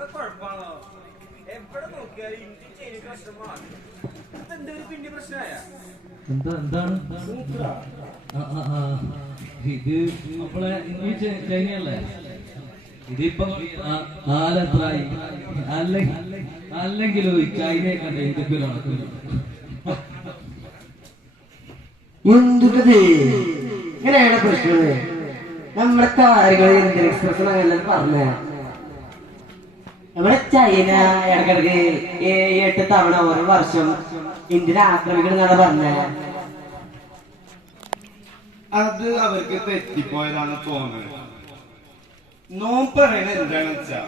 ആകെ കുഴപ്പമാണോ? എവിടെ നോക്കിയാലും ഇന്ത്യ ചൈന പ്രശ്നമാണ് ഇതെന്താ ഒരു പിന്നെ പ്രശ്നമായ? എന്താ എന്താണ്? ആ, ആ, ആ. ഇത് നമ്മളെ ചൈ- ചൈനയല്ലേ ഇതിപ്പം നാലത്രായി? അല്ലെങ്കിലും ഈ ചൈനയെ കണ്ട ഇതൊക്കെ നടക്കുന്നു? എന്തുട്ടത്? ഇങ്ങനെയാണ് പ്രശ്നം നമ്മുടെ കാര്യങ്ങൾ ഇന്ത്യൻ എക്സ്പ്രസ് അങ്ങനെ പറഞ്ഞ. നമ്മുടെ ചൈന ഇടക്കിടക്ക് എട്ട് തവണ ഓരോ വർഷം ഇന്ത്യനെ ആക്രമിക്കണമെന്നാണ് പറഞ്ഞത് അത് അവർക്ക് തെറ്റിപ്പോയതാണ് തോന്നുന്നത് നോം പറയണത് എന്താണെന്ന് വെച്ചാ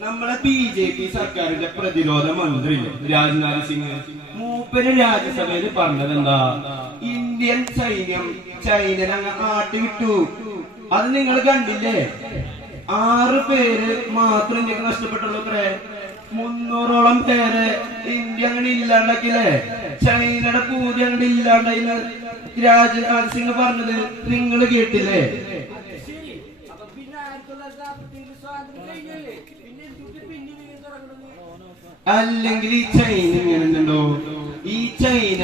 നമ്മളെ ബി ജെ പി സർക്കാരിന്റെ പ്രതിരോധ മന്ത്രി രാജ്നാഥ് സിംഗ് മൂപ്പര് രാജ്യസഭയിൽ പറഞ്ഞത് എന്താ ഇന്ത്യൻ സൈന്യം ചൈനനെ അങ്ങ് ആട്ടിവിട്ടു. അത് നിങ്ങൾ കണ്ടില്ലേ? ആറ് പേര് മാത്രം ഇന്ത്യയ്ക്ക് നഷ്ടപ്പെട്ടുള്ളൂ മുന്നൂറോളം പേര് ഇന്ത്യ അങ്ങനെ ഇല്ലാണ്ടാക്കിയില്ലേ? ചൈനയുടെ പൂതി അങ്ങനെ ഇല്ലാണ്ടായിന്ന്. രാജ്നാഥ് സിംഗ് പറഞ്ഞത് നിങ്ങൾ കേട്ടില്ലേ? ഇങ്ങനെ അല്ലെങ്കിൽ ഈ ചൈന ഇങ്ങനെയുണ്ടോ? ഈ ചൈന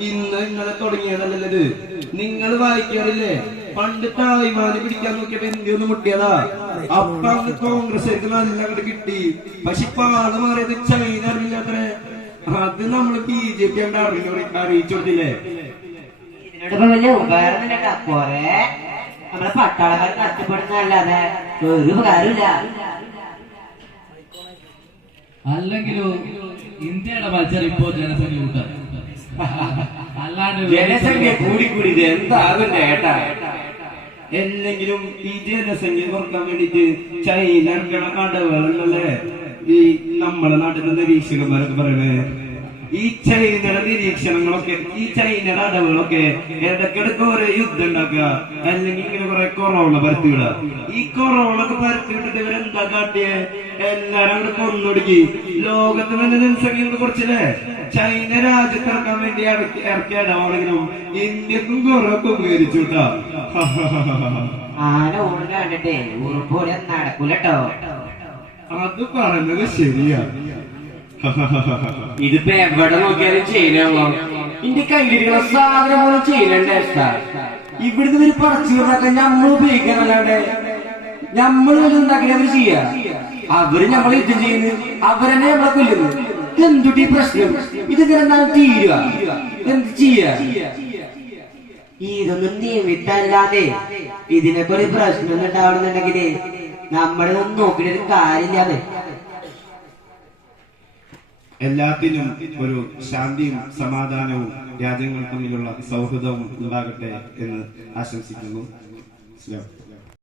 ഇന്ന് ഇന്നലെ തുടങ്ങിയതല്ലത് നിങ്ങൾ വായിക്കാറില്ലേ? പണ്ട് തായ്വാന് പിടിക്കാൻ നോക്കിയപ്പോ ഇന്ത്യ ഒന്ന് മുട്ടിയതാ? അപ്പൊ അന്ന് കോൺഗ്രസ്സുകാർക്ക് നല്ല അങ്ങോട്ട് കിട്ടി. പക്ഷെ ഇപ്പൊ ആൾ മാറിയത് ചൈന അറിയില്ലാത്രേ അത് നമ്മൾ ബി ജെ പി അറിയിച്ചു കൊടുത്തില്ലേ? കൊറേ നമ്മളെ പട്ടാളക്കാർ ഒരു ഉപകാരമില്ല അല്ലെങ്കിലും ഇന്ത്യയുടെ മത്സരം ഇപ്പോ ജനസംഖ്യ കൂട്ടാൻ. ജനസംഖ്യ കൂടി കൂടി ഇത് എന്താകും ഏട്ടാ? എല്ലെങ്കിലും ഈ ജനസംഖ്യ കുറയ്ക്കാൻ വേണ്ടിട്ട് ചൈന കണക്കാണ്ട് ഈ നമ്മളെ നാട്ടിലെ നിരീക്ഷകന്മാരൊക്കെ പറയണേ. ഈ ചൈനയുടെ നിരീക്ഷണങ്ങളൊക്കെ ഈ ചൈനയുടെ ഇടയ്ക്കിടയ്ക്ക് ഒരു യുദ്ധം ഉണ്ടാക്കുക. അല്ലെങ്കിൽ ഇങ്ങനെ കുറെ കൊറോണ പരത്തിവിടുക ഈ കൊറോണ പരത്തിയിട്ടിട്ട് ഇവരെന്താ കാട്ടിയേ? എല്ലാരും അവിടെ കൊന്നൊടുക്കി. ലോകത്ത് തന്നെ ജനസംഖ്യ കുറച്ചില്ലേ? ചൈന രാജ്യത്ത് ഇറക്കാൻ വേണ്ടി ഇറക്കി ഇറക്കിയ ഇടപാടെങ്കിലും ഇന്ത്യക്കും കുറവൊക്കെ ഉപകരിച്ചു കേട്ടാ ആന കണ്ടിട്ടേ ഉറുപ്പോടെ നടക്കൂലട്ടോ അത് പറഞ്ഞത് ശരിയാ. ഇതിപ്പോ എവിടെ നോക്കിയാലും ചൈനയാണല്ലോ ഇന്റെ കയ്യിലിരിക്കുന്ന സാധനം പോലും ചൈനന്റെ ഇവിടുന്ന് ഒരു പറിച്ചു വിടാക്കാൻ നമ്മൾ ഉപയോഗിക്കാനല്ലാണ്ട് നമ്മൾ ഉണ്ടാക്കി ചെയ്യ ചെയ്യാ. അവർ നമ്മളെ യുദ്ധം ചെയ്യുന്നു. അവരെന്നെ നമ്മളെ കൊല്ലുന്നു. എന്തുട്ടി പ്രശ്നം? ഇതിങ്ങനെ എന്താണ് തീരുക? എന്ത് ചെയ്യ? ഇതൊന്നും നിയമിത്തല്ലാതെ ഇതിനൊക്കെ ഒരു പ്രശ്നം ഉണ്ടാവണമെന്നുണ്ടെങ്കിൽ നമ്മളൊന്നും നോക്കിയിട്ടൊരു കാര്യമില്ലാതെ എല്ലാത്തിനും ഒരു ശാന്തിയും സമാധാനവും രാജ്യങ്ങൾ തമ്മിലുള്ള സൗഹൃദവും ഉണ്ടാകട്ടെ എന്ന് ആശംസിക്കുന്നു.